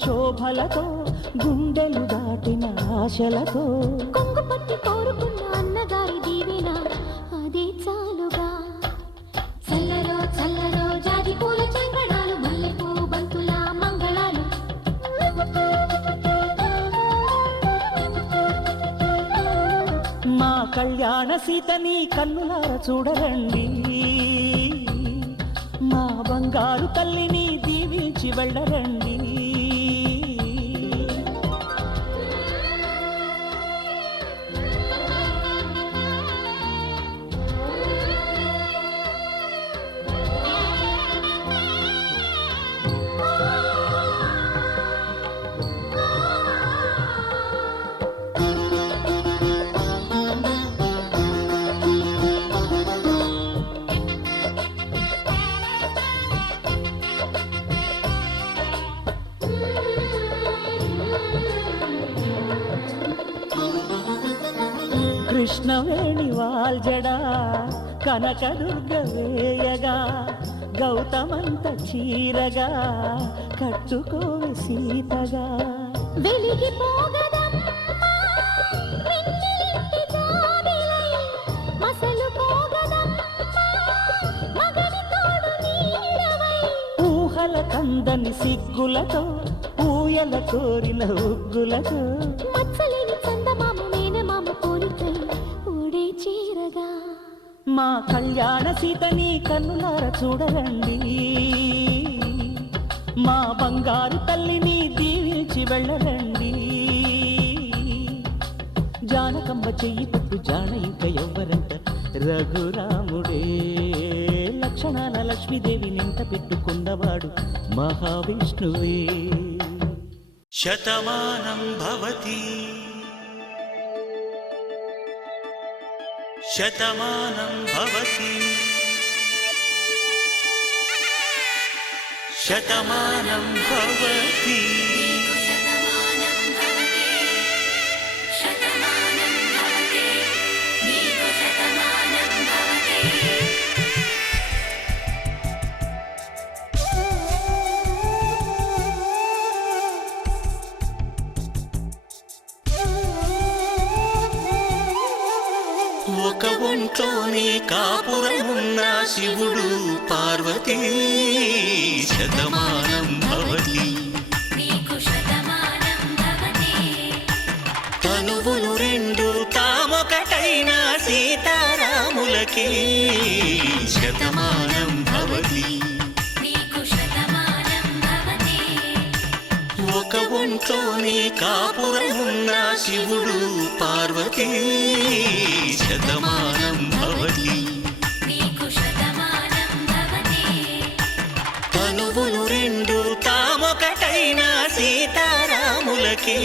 శోభలతో గుండెలు దాటిన ఆశలతో కొంగు పట్టి కోరుకున్న అన్నగారి దీవెన అదే చాలుగా. చల్లరో చల్లరో జాజి పూల చెంగడాలు, మల్లెపూ బంతుల మంగళాలు. మా కళ్యాణ సీతని కన్నులార చూడరండి, మా బంగారు తల్లిని దీవించి వెళ్ళరండి. కృష్ణవేణి వాల్జడా కనకదుర్గ వేయగా, గౌతమంత చీరగా కట్టుకోవి సీతగా. వెలిగిపోగదమ్మా వెన్నెలింటి జాబిలై, మసలుపోగదమ్మా మగని తోడు నీడవై. ఊహల కందని సిగ్గులతో ఊయల కోరిన ఉగ్గులతో మచ్చలేని చందమామ మేనమామ పోలికై ఊడే చీరగా. మా కళ్యాణ సీతని కన్నులార చూడరండి, మా బంగారు తల్లిని దీవించి వెళ్ళరండి. జానకమ్మ చెయ్యి పట్టు జాన ఇంక ఎవ్వరంట, రఘురాముడే లక్షణాల లక్ష్మీదేవి నింట పెట్టుకున్నవాడు మహావిష్ణువే. శతమానం భవతి శతమానం భవతి శతమానం భవతి. ఒక ఒంట్లోనే కాపురమున్న శివుడు పార్వతీ, శతమానం భవతి. తనువులు రెండు తామొకటైన సీతారాములకి, శతమానం భవతి. ఒక ఒంట్లోనే కాపురమున్న శివుడు పార్వతీ, శతమానం భవతి. తనువులు రెండు తామొకటైన సీతారాములకి,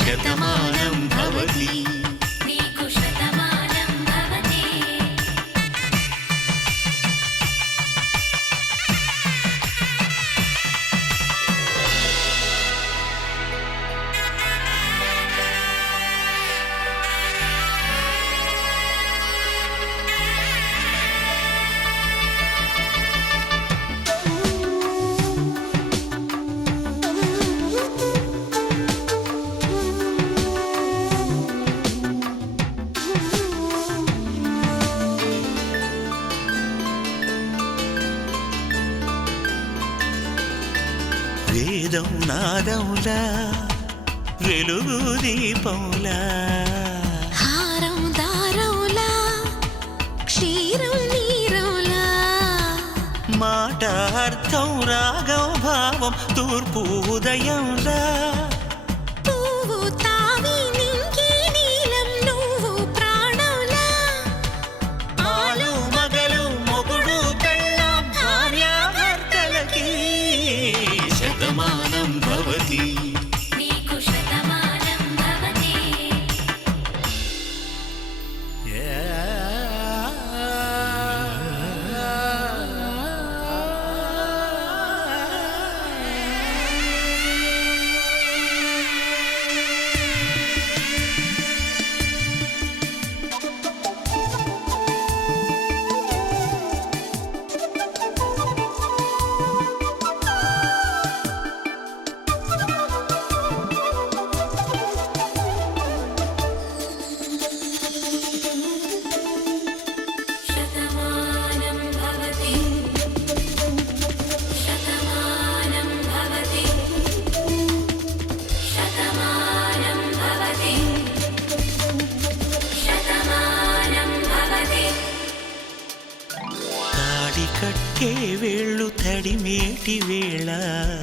శతమానం భవతి. వేదం నాదములా వెలుగు దీపములా, హారం దారములా క్షీరం నీరములా. మాట అర్థం రాగం భావం తూర్పు ఉదయంలా. పువ్వు తావి నింగి నీలం నువ్వు ప్రాణంలా. ఆలు మగలు మొగుడు పెళ్ళాం భార్యాభర్తలకి, శతమానం భవతి. తాళి కట్టే వేళ్ళు తడిమేటి వేళ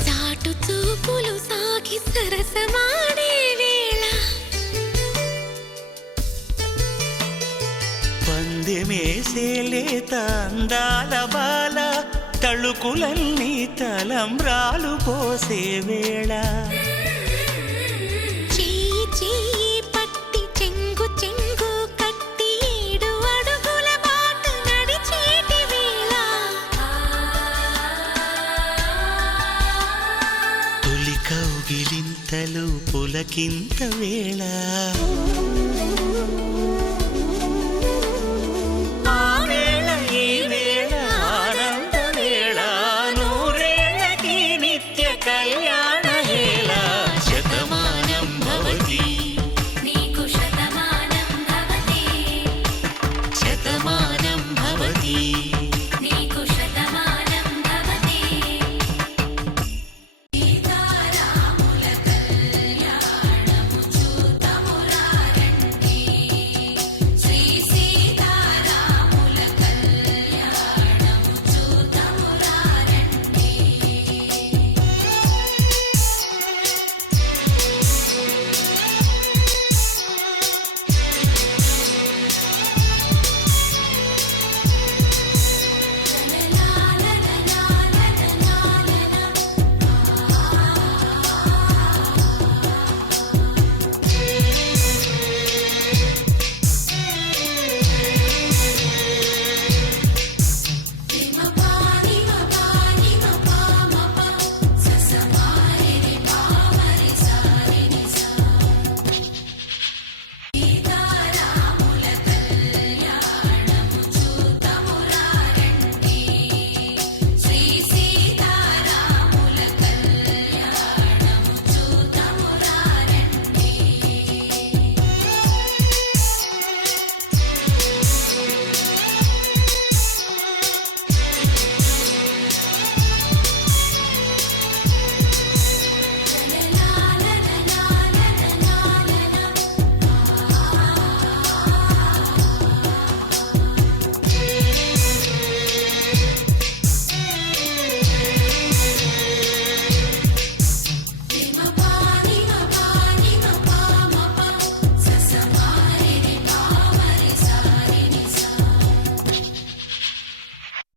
చాటు చూపులు సాగి సరసమాడే వేళ పందెమేసే లేత అందాల బాల తళుకులన్నీ తలంబ్రాలు పోసే వేళ చెయ్యి చెయ్యి పట్టి చెంగు చెంగు కట్టి 7 అడుగుల బాట నడిచేటి వేళ తొలి కౌగిలింతలు పులకింత వేళ